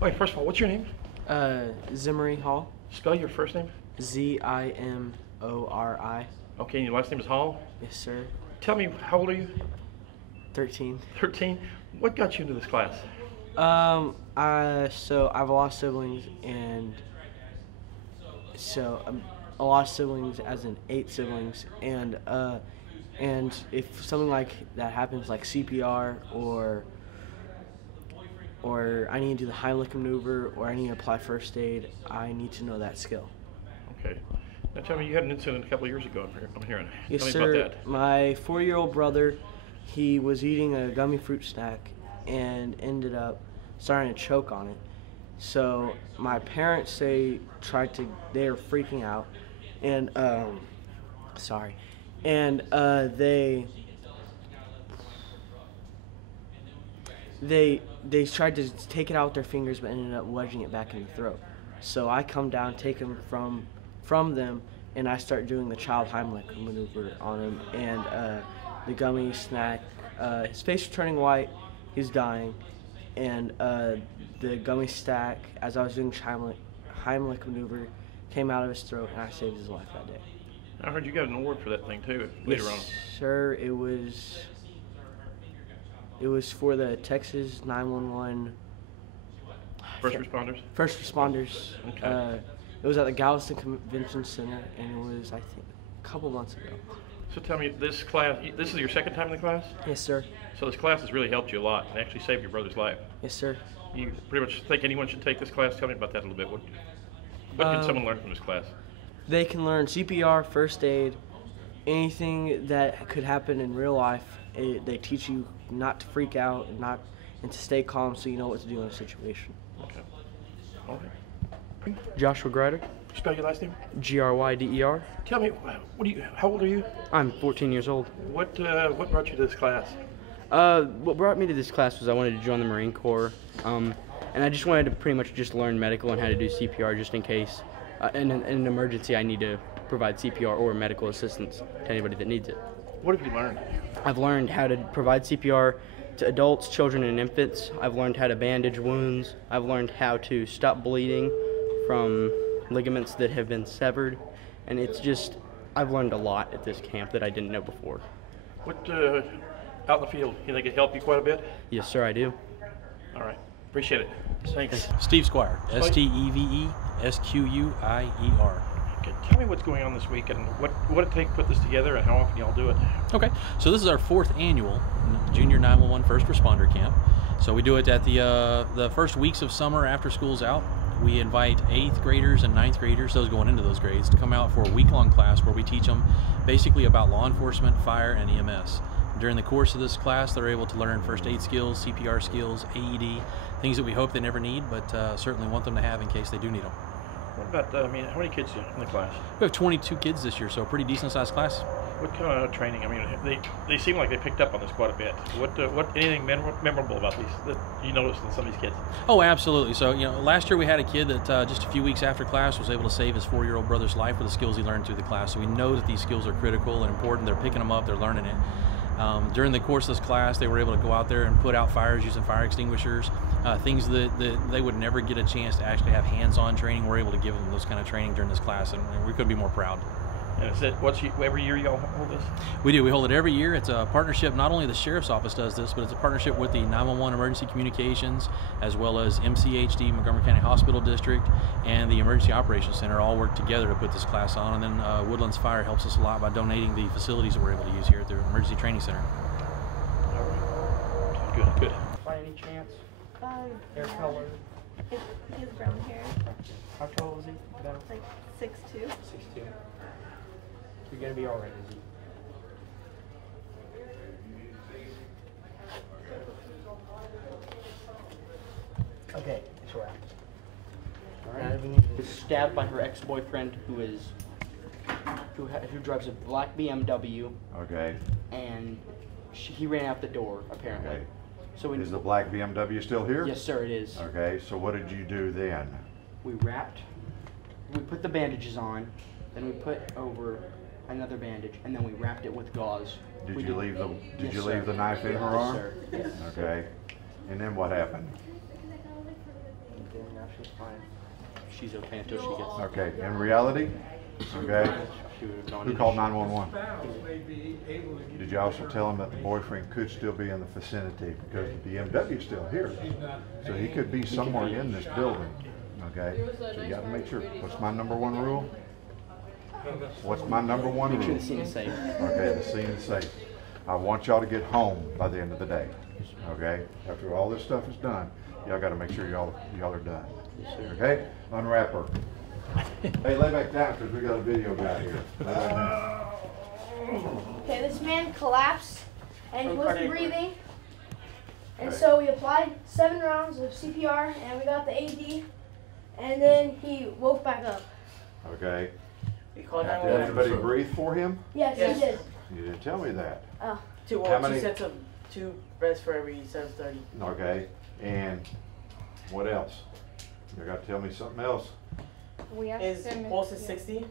Okay, first of all, what's your name? Zimmery Hall. Spell your first name. Zimori. Okay, and your last name is Hall? Yes, sir. Tell me, how old are you? 13. 13. What got you into this class? So I have a lot of siblings, and a lot of siblings, as in 8 siblings, and if something like that happens, like CPR, or I need to do the Heimlich maneuver, or I need to apply first aid, I need to know that skill. Okay. Now tell me, you had an incident a couple of years ago, I'm hearing. Yes, tell me sir. about that. My 4-year-old brother, he was eating a gummy fruit snack and ended up starting to choke on it. So my parents they were freaking out, and they tried to take it out with their fingers, but ended up wedging it back in the throat. So I come down, take him from them, and I start doing the child Heimlich maneuver on him, and the gummy snack, his face was turning white, he's dying, and the gummy stack, as I was doing Heimlich maneuver, came out of his throat, and I saved his life that day. I heard you got an award for that thing too later on. Yes, sir. It was for the Texas 911 First responders? First responders. Okay. It was at the Galveston Convention Center, and it was, I think, a couple months ago. So tell me, this is your second time in the class? Yes, sir. So this class has really helped you a lot and actually saved your brother's life. Yes, sir. You pretty much think anyone should take this class? Tell me about that a little bit. What can someone learn from this class? They can learn CPR, first aid, anything that could happen in real life. They teach you not to freak out and to stay calm, so you know what to do in a situation. Okay. All right. Joshua Gryder. Spell your last name. Gryder. Tell me, how old are you? I'm 14 years old. What brought you to this class? What brought me to this class was I wanted to join the Marine Corps, and I just wanted to pretty much just learn medical and how to do CPR just in case, in an emergency, I need to provide CPR or medical assistance to anybody that needs it. What have you learned? I've learned how to provide CPR to adults, children, and infants. I've learned how to bandage wounds. I've learned how to stop bleeding from ligaments that have been severed, and I've learned a lot at this camp that I didn't know before. What, out in the field, you think it helped you quite a bit? Yes, sir, I do. All right. Appreciate it. Thanks. Steve Squire, Steveesquire. Okay, tell me what's going on this week and what it takes to put this together and how often y'all do it. Okay, so this is our 4th annual Junior 911 First Responder Camp. So we do it at the first weeks of summer after school's out. We invite 8th graders and 9th graders, those going into those grades, to come out for a week-long class where we teach them basically about law enforcement, fire, and EMS. During the course of this class, they're able to learn first aid skills, CPR skills, AED, things that we hope they never need, but certainly want them to have in case they do need them. What about, how many kids in the class? We have 22 kids this year, so a pretty decent-sized class. What kind of training? I mean, they seem like they picked up on this quite a bit. What anything memorable about these that you noticed in some of these kids? Oh, absolutely. So, last year we had a kid that just a few weeks after class was able to save his 4-year-old brother's life with the skills he learned through the class. So we know that these skills are critical and important. They're picking them up. They're learning it. During the course of this class, they were able to go out there and put out fires using fire extinguishers, things that they would never get a chance to actually have hands-on training. We're able to give them those kind of training during this class, and we couldn't be more proud. And is it every year y'all hold this? We do. We hold it every year. It's a partnership. Not only the Sheriff's Office does this, but it's a partnership with the 911 Emergency Communications, as well as MCHD, Montgomery County Hospital District, and the Emergency Operations Center all work together to put this class on. And then Woodlands Fire helps us a lot by donating the facilities that we're able to use here at the Emergency Training Center. All right. Good. By any chance? Hair color? He has brown hair, How tall is he? About like 6'2". 6'2". You're gonna be all right, is he? Okay, it's a wrap. Was stabbed by her ex-boyfriend, who drives a black BMW. Okay. And he ran out the door apparently. Okay. So Is the black BMW still here? Yes, sir, it is. Okay, so what did you do then? We put the bandages on, then we put over another bandage, and then we wrapped it with gauze. Did you leave the knife in her Yes, arm? sir. Yes. Okay. And then what happened? she's fine. She's okay until she gets. Okay, in reality, okay, She would have gone who into called shock. 911? Did you also tell him that the boyfriend could still be in the vicinity because the BMW is still here? So he could be somewhere in this building, okay? So you gotta make sure. What's my number one rule? What's my number one Make sure rule? the scene is safe. Okay, the scene is safe. I want y'all to get home by the end of the day, okay? After all this stuff is done, y'all gotta make sure y'all are done. Okay? Unwrap her. Hey, lay back down because we got a video guy here. Lay back down. Okay, this man collapsed and he wasn't Cardiac breathing. And Okay. so we applied 7 rounds of CPR and we got the AD. And then he woke back up. Okay. We called Did 911. anybody breathe for him? Yes, Yes. he did. You didn't tell me that. Oh. Two, How many- two sets of 2 breaths for every set of 30. Okay. And what else? You gotta tell me something else. We asked His him if- pulse is yeah. 60.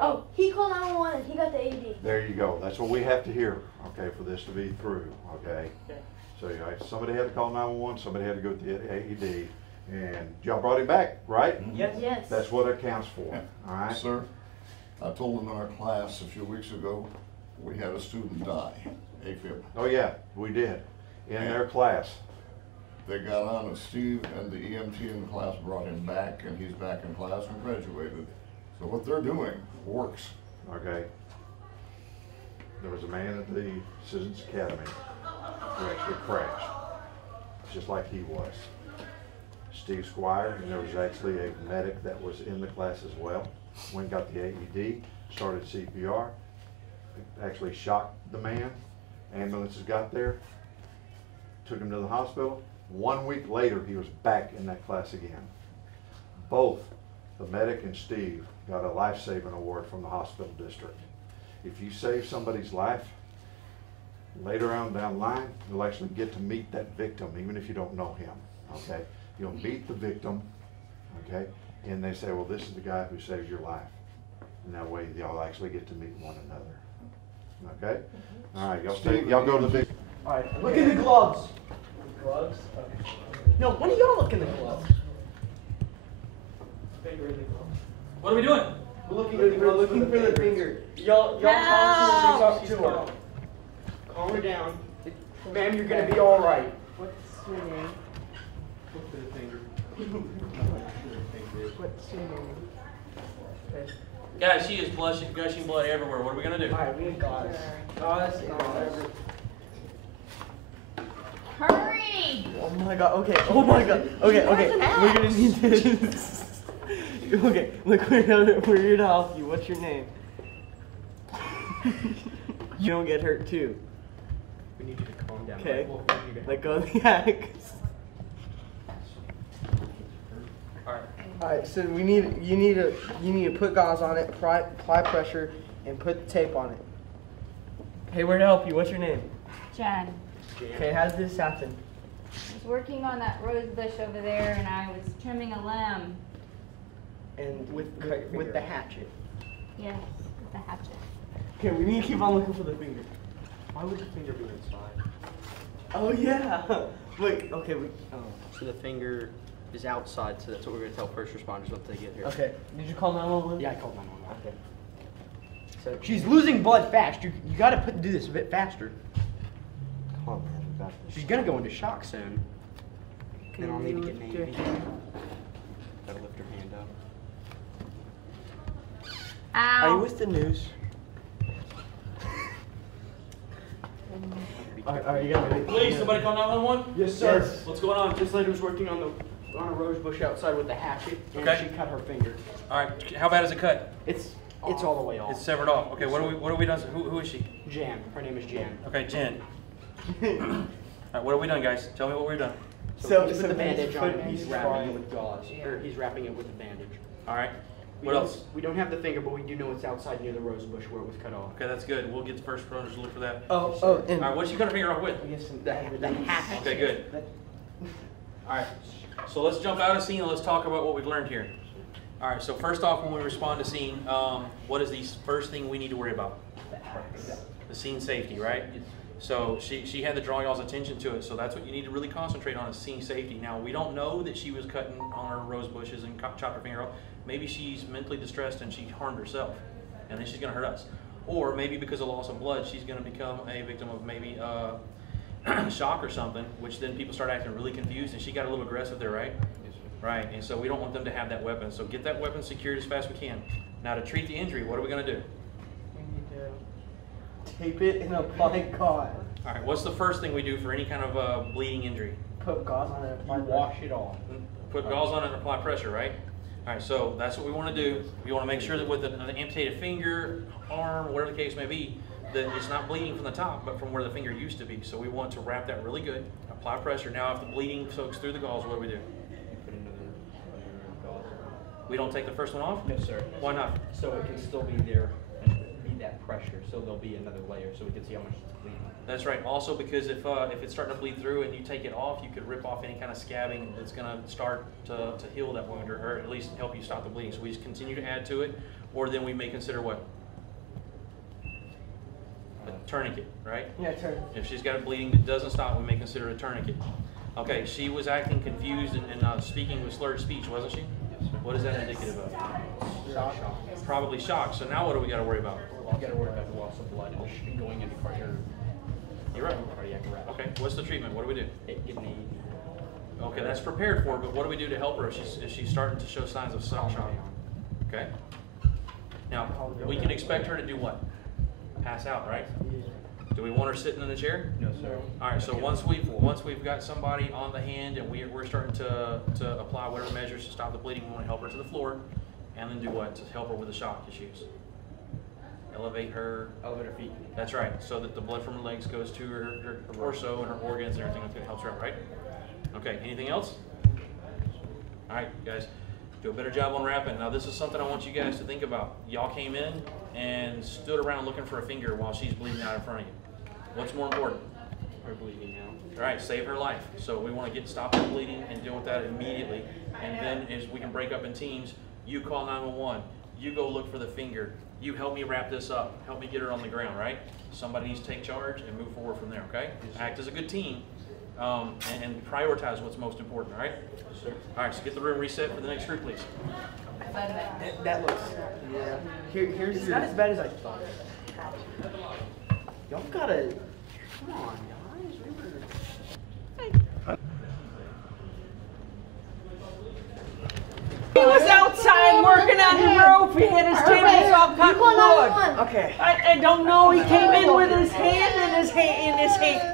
Oh, he called 911 and he got the AD. There you go. That's what we have to hear, okay, for this to be through, okay? Okay. So somebody had to call 911, somebody had to go to the AED, and y'all brought him back, right? Yes. Yes. That's what it counts for, all right? Sir, I told in our class a few weeks ago, we had a student die, AFib. Oh, yeah, we did, in their class. They got on and Steve and the EMT in the class brought him back, and he's back in class and graduated. So what they're doing works. Okay. There was a man at the Citizens Academy who actually crashed, just like he was. Steve Squire, and there was actually a medic that was in the class as well. Went and got the AED, started CPR, actually shocked the man. Ambulances got there, took him to the hospital. 1 week later, he was back in that class again. Both the medic and Steve got a life-saving award from the hospital district. If you save somebody's life, later on down the line, you'll actually get to meet that victim, even if you don't know him, okay? You'll meet the victim, okay? And they say, well, this is the guy who saved your life. And that way, y'all actually get to meet one another, okay? All right, y'all go to the big. All right. Look in the gloves. Gloves? Okay. No, when do y'all look in the gloves? Finger in the glove. What are we doing? We're looking for the finger. Y'all talk to her. Calm her down. Ma'am, you're gonna be all right. What's your name? Look for the finger. What's your name? Okay. Guys, she is gushing blood everywhere. What are we gonna do? All right, we need gauze. Gauze and whatever. Hurry! Oh my god. Okay. Oh my god. Okay. We're gonna need this. Okay. Look, we're here to help you. What's your name? You don't get hurt too. We need you to calm down. Okay. We'll need you to Let go of the axe. Alright. All right. So you need to put gauze on it, apply pressure, and put the tape on it. Hey, we're to help you. What's your name? Jen, Okay. How did this happen? I was working on that rose bush over there and I was trimming a limb. And with the hatchet. Yes, with the hatchet. Okay. We need to keep on looking for the finger. Why would the finger be inside? Oh yeah. Wait. Okay. So the finger is outside, so that's what we're going to tell first responders once they get here. Okay. Did you call 911? Yeah, I called 911. Okay. So she's losing blood fast. You gotta do this a bit faster. Come on, man. We got this. She's going to go into shock soon. And I'll need to get an AED. Gotta lift her hand up. Are you Ow! with the news? Are you gonna? Please, somebody call 911? Yes, sir. What's going on? This lady was working on a rose bush outside with a hatchet, and Okay. she cut her finger. Alright, how bad is it cut? It's all the way off. It's severed off. Okay, what are we done? Who is she? Jan. Her name is Jan. Okay, Jen. Alright, what have we done, guys? Tell me what we've done. So he's put the bandage on it, and he's wrapping it with gauze. Or he's wrapping it with a bandage. Alright. We What don't- else? We don't have the finger, but we do know it's outside near the rose bush where it was cut off. Okay, that's good. We'll get the first responders to look for that. And Alright, what'd she cut her finger off with? I guess The hatchet. Okay, good. Alright, so let's jump out of scene and let's talk about what we've learned here. Alright, so first off, when we respond to scene, what is the first thing we need to worry about? The scene safety, right? So she had to draw y'all's attention to it. So that's what you need to really concentrate on, is seeing safety. Now, we don't know that she was cutting on her rose bushes and chopped her finger off. Maybe she's mentally distressed and she harmed herself, and then she's going to hurt us. Or maybe because of loss of blood, she's going to become a victim of maybe shock or something, which then people start acting really confused, and she got a little aggressive there, right? Yes, sir. Right, and so we don't want them to have that weapon. So get that weapon secured as fast as we can. Now, to treat the injury, what are we going to do? We need to tape it and apply gauze. All right, what's the first thing we do for any kind of bleeding injury? Put gauze on it and apply Wash it off. Put gauze on it and apply pressure, right? All right, so that's what we want to do. We want to make sure that with an amputated finger, arm, whatever the case may be, that it's not bleeding from the top, but from where the finger used to be. So we want to wrap that really good, apply pressure. Now, if the bleeding soaks through the gauze, what do we do? Put another layer of gauze. We don't take the first one off? No, sir. Why not? So it can still be there and be that pressure. So there'll be another layer, so we can see how much it's bleeding. That's right. Also, because if it's starting to bleed through and you take it off, you could rip off any kind of scabbing that's going to start to heal that wound, or at least help you stop the bleeding. So we just continue to add to it, or then we may consider what? A tourniquet, right? Yeah, turn. If she's got a bleeding that doesn't stop, we may consider a tourniquet. Okay, she was acting confused and speaking with slurred speech, wasn't she? Yes, sir. What is that indicative of? Shock. Probably shock. So now what do we got to worry about? You got to worry about the loss of blood and going into cardiac arrest. Okay, what's the treatment? What do we do? Give me. Okay, that's prepared for, but what do we do to help her if she's starting to show signs of shock? Okay. Now, we can expect her to do what? Pass out, right? Do we want her sitting in the chair? No, sir. All right. So once we've got somebody on the hand and we're starting to apply whatever measures to stop the bleeding, we want to help her to the floor, and then do what to help her with the shock issues? Elevate her feet. That's right. So that the blood from her legs goes to her torso and her organs and everything that helps her out, right? Okay. Anything else? All right, guys. Do a better job on wrapping. Now, this is something I want you guys to think about. Y'all came in and stood around looking for a finger while she's bleeding out in front of you. What's more important? Her bleeding out. All right, save her life. So we want to stop her bleeding and deal with that immediately. And then as we can break up in teams, you call 911. You go look for the finger. You help me wrap this up. Help me get her on the ground, right? Somebody needs to take charge and move forward from there, okay? Act as a good team and prioritize what's most important, all right? Yes, sir. All right, so get the room reset for the next group, please. That looks. Yeah. Here's. It's not as bad as I thought. Y'all gotta. Come on, guys. He was outside working on the roof. He had his tables all cut wood. Okay. I don't know. He came in with his hand in his hand,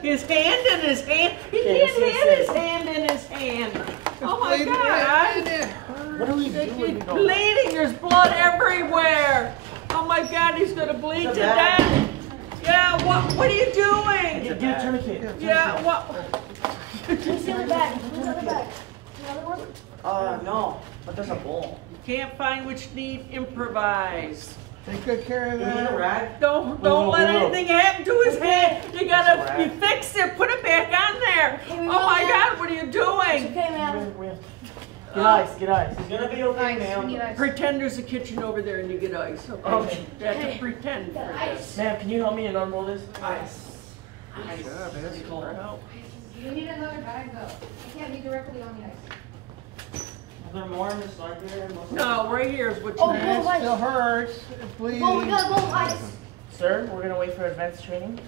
his hand in his hand. He can't have his hand in his hand. Oh my God! What are we doing? He's bleeding. There's blood everywhere. Oh my God! He's gonna bleed to death. Yeah. What are you doing? Get a tourniquet. Yeah. What? Who's in the back? Who's in the back? Another one? No. But there's a bowl. Can't find which need. Improvise. Take good care of You need a that. rag? Don't No, let no. anything happen to his hand. You gotta It's all you right. fix it. Put it back on there. Hey, we Oh my will. God! What are you It's doing? okay, man. Get ice, get ice. It's gonna be okay, ma'am. Pretend there's a kitchen over there and you get ice. Okay. Okay. You have to pretend for this. Ma'am, can you help me and unroll this? Ice. You need another bag though. You can't be directly on the ice. Is there more in this library? No, right here is what you Oh, need. bowl of It still ice. hurts. It's bleeding. Bowl, we got a bowl of ice. Sir, we're gonna wait for advanced training.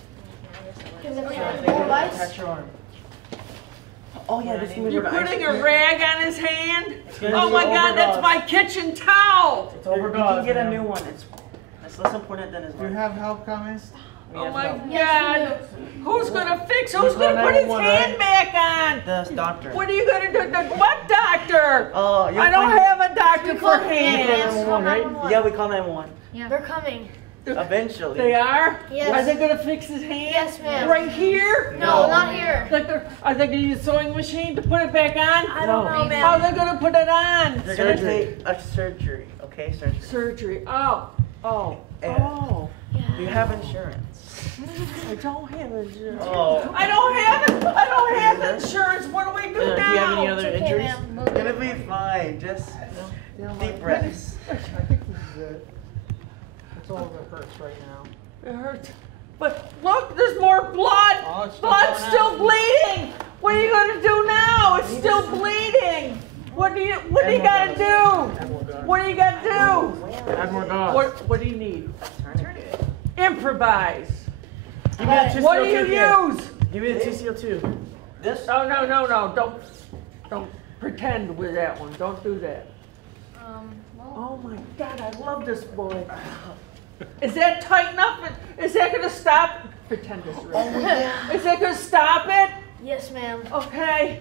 Can we Sir, have a they bowl of gotta ice? attach your arm. Oh yeah, this thing is You're over ice. putting a rag on his hand? gonna Oh be my God, that's overdosed. my kitchen towel. It's over. We Overdose, can get a ma'am. new one. It's less important than his Do you one. have help coming? Oh my Yes, God. Who's gonna fix? Who's Who's gonna gonna put his 911, hand back on? The doctor. What are you gonna do? What doctor? Oh, I don't have a doctor We for call hands. 911, right? 911, right? Yeah, we call 911. They're coming. Eventually. They are? Yes. Are they gonna fix his hand? Yes, ma'am. Right here? No, not here. Are they gonna use a sewing machine to put it back on? I don't know, How are ma'am. they gonna put it on? They're gonna take a surgery. Okay, surgery. Surgery. Oh. And Oh. do you have insurance? I don't have insurance. Oh. I don't have insurance. What do we do Do now? you have any other It's okay, injuries? ma'am. It's gonna be fine. Just deep breaths. I think this is it. That's all that hurts right now. It hurts. But look, there's more blood. Oh, it's still Blood's coming still out. bleeding. What are you gonna do now? It's still bleeding. What do you gotta do? What do you gotta do? Add more gauze. What do you need? Improvise. Give me that What do you 2CO2 here. use? Give me the 2CO2. This? Oh, no. Don't pretend with that one. Don't do that. Oh my God, I love this boy. Is that tight enough? Is that gonna stop? Pretend this right. Is that gonna stop it? Yes, ma'am. Okay.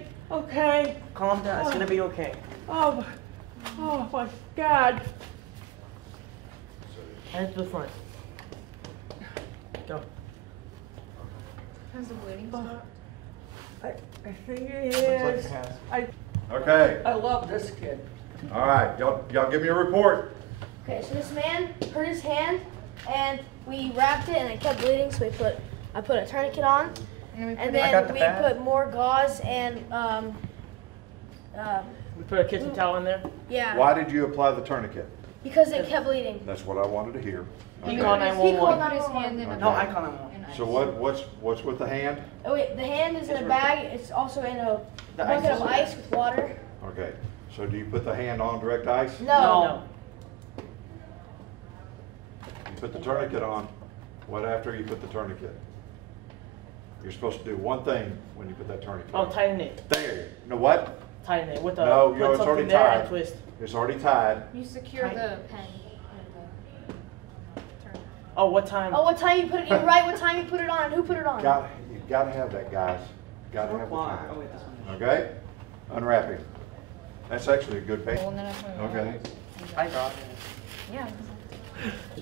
Calm down. It's gonna be okay. Oh my God. Head to the front. Go. Has the bleeding stopped? I think it is. Okay, I love this kid. all right, y'all give me a report. Okay, so this man hurt his hand, and we wrapped it, and it kept bleeding. So I put a tourniquet on, and then we put more gauze and We put a kitchen towel in there. yeah, Why did you apply the tourniquet? because it kept bleeding. That's what I wanted to hear. He Okay. called He called 911. His hand in a No, I call 911. So what's with the hand? Oh wait, the hand is in a bag. It's also in a bucket of ice with water. Okay, so do you put the hand on direct ice? No. You put the tourniquet on. What after you put the tourniquet? You're supposed to do one thing when you put that tourniquet Oh, on. tighten it. There, you know what? Tighten it with a. No, put it's something already there and tied. twist. It's already tied. You secure the pen. Oh, what time? Oh, what time you put it? You're right. What time you put it on? Who put it on? You've got to have that, guys. Got to have the time. Oh, wait, this one. Okay? Unwrapping. That's actually a good page. Well, then that's what we Okay. want. I got it. Yeah.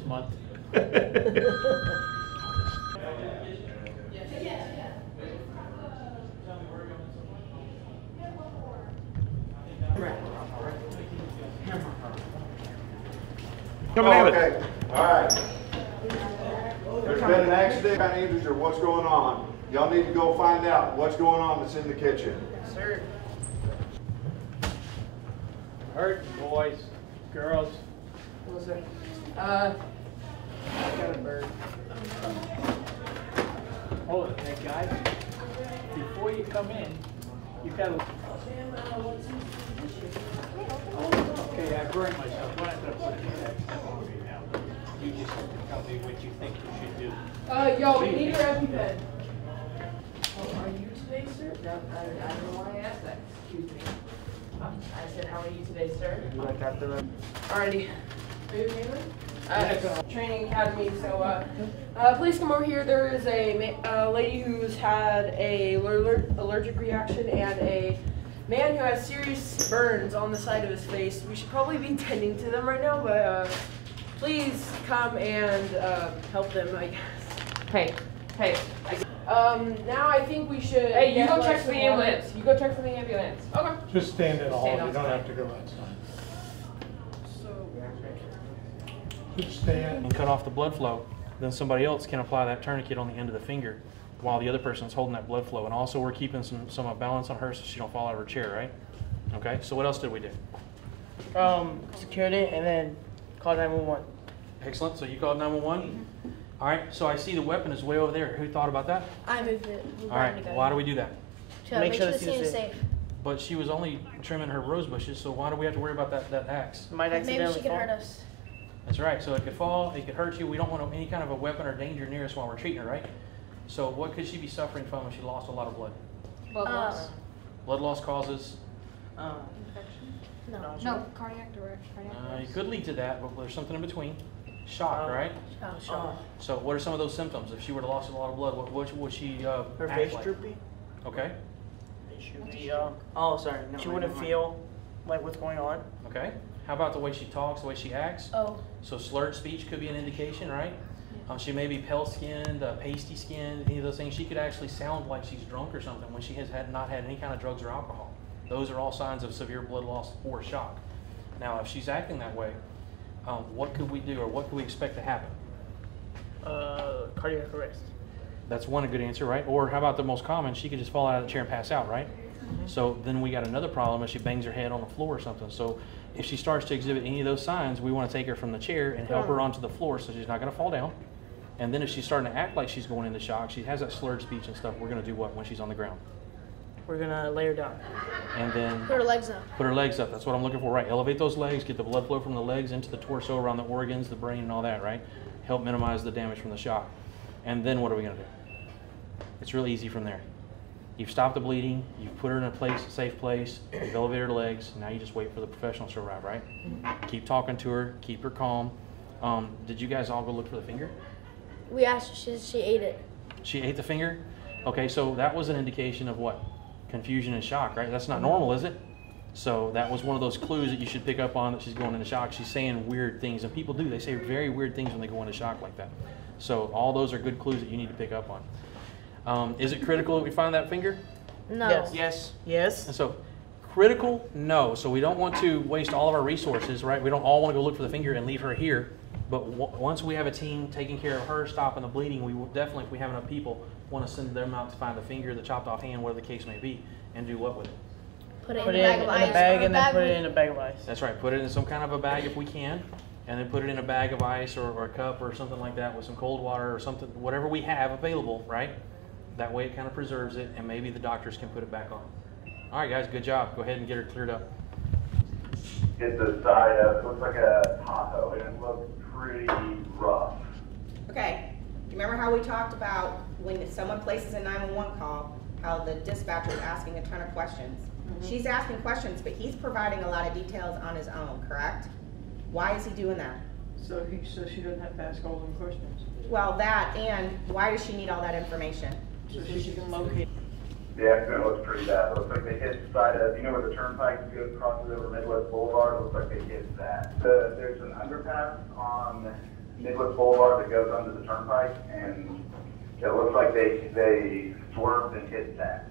Month. Okay, all right. There's been an accident, any injuries, or what's going on? Y'all need to go find out what's going on that's in the kitchen. Sir. Hurt boys, girls. What was it? I got a bird. Hold it, hey guys. Before you come in, you gotta. Okay, I burned myself. We're not gonna put any of that stuff on me now. You just have to tell me what you think you should do. Yo, we need your EpiPen. Are you today, sir? No, I don't know why I asked that. Excuse me. I said, how are you today, sir? You like after that? Alrighty. Are you okay, Training Academy, so, please come over here. There is a lady who's had a allergic reaction and a man who has serious burns on the side of his face. We should probably be tending to them right now, but, please come and, help them, I guess. Hey. Now I think we should. Hey, you go check for the ambulance. You go check for the ambulance. Okay. Just stand in the hall, Stand you don't outside. have to go outside. Just stand. And cut off the blood flow. Then somebody else can apply that tourniquet on the end of the finger while the other person's holding that blood flow. And also we're keeping some balance on her so she don't fall out of her chair, right? Okay, so what else did we do? Secured it and then called 911. Excellent, so you called 911? All right, so I see the weapon is way over there. Who thought about that? I moved it. All right, why do we do that? To make sure the scene is safe. But she was only trimming her rose bushes, so why do we have to worry about that axe? Might Maybe accidentally she could fall. hurt us. That's right, so it could fall, it could hurt you. We don't want any kind of a weapon or danger near us while we're treating her, right? So what could she be suffering from if she lost a lot of blood? Blood loss. Blood loss causes, No. No, cardiac arrest. it could lead to that, but there's something in between. Shock, right? So what are some of those symptoms? If she were to lose a lot of blood, what would she Her act face like? droopy. Okay, She would be, oh, sorry. She wouldn't feel like what's going on. okay. How about the way she talks, the way she acts? Oh. So slurred speech could be an indication, right? She may be pale-skinned, pasty skinned, any of those things. She could actually sound like she's drunk or something when she has not had any kind of drugs or alcohol. Those are all signs of severe blood loss or shock. Now, if she's acting that way, what could we do or what could we expect to happen? Cardiac arrest. That's one good answer, right? Or how about the most common? She could just fall out of the chair and pass out, right? So then we got another problem if she bangs her head on the floor or something. So if she starts to exhibit any of those signs, we want to take her from the chair and help her onto the floor so she's not going to fall down. And then if she's starting to act like she's going into shock, she has that slurred speech and stuff, we're going to do what when she's on the ground? We're gonna lay her down. And then Put her legs up. put her legs up. That's what I'm looking for, right? Elevate those legs, get the blood flow from the legs into the torso, around the organs, the brain, and all that, right? Help minimize the damage from the shock. And then what are we going to do? It's really easy from there. You've stopped the bleeding, you've put her in a safe place, you've elevated her legs, now you just wait for the professionals to arrive, right? Keep talking to her, keep her calm. Did you guys all go look for the finger? We asked her, she ate it. She ate the finger? Okay, so that was an indication of what? Confusion and shock, right? That's not normal, is it? So that was one of those clues that you should pick up on that she's going into shock. She's saying weird things, and people do. They say very weird things when they go into shock like that. So all those are good clues that you need to pick up on. Is it critical that we find that finger? No. Yes. Yes. Yes. And so critical, no. So we don't want to waste all of our resources, right? We don't all want to go look for the finger and leave her here. But once we have a team taking care of her, stopping the bleeding, we will definitely, if we have enough people, want to send them out to find the finger, the chopped off hand, whatever the case may be, and do what with it? Put it in a bag of ice. And then put it in a bag of ice. That's right. Put it in some kind of a bag if we can, and then put it in a bag of ice or a cup or something like that with some cold water or something, whatever we have available, right? That way it kind of preserves it, and maybe the doctors can put it back on. All right, guys, good job. Go ahead and get her cleared up. Hit the side of, it looks like a Tahoe, and it looks pretty rough. Okay, you remember how we talked about when someone places a 911 call, how the dispatcher is asking a ton of questions? Mm-hmm. She's asking questions, but he's providing a lot of details on his own, correct? Why is he doing that? So she doesn't have to ask all them questions. Well, that, and why does she need all that information? So she can locate. The accident looks pretty bad. It looks like they hit the side of, you know where the turnpike goes crosses over Midwest Boulevard? It looks like they hit that. There's an underpass on Midwest Boulevard that goes under the turnpike, and it looks like they swerved and hit that.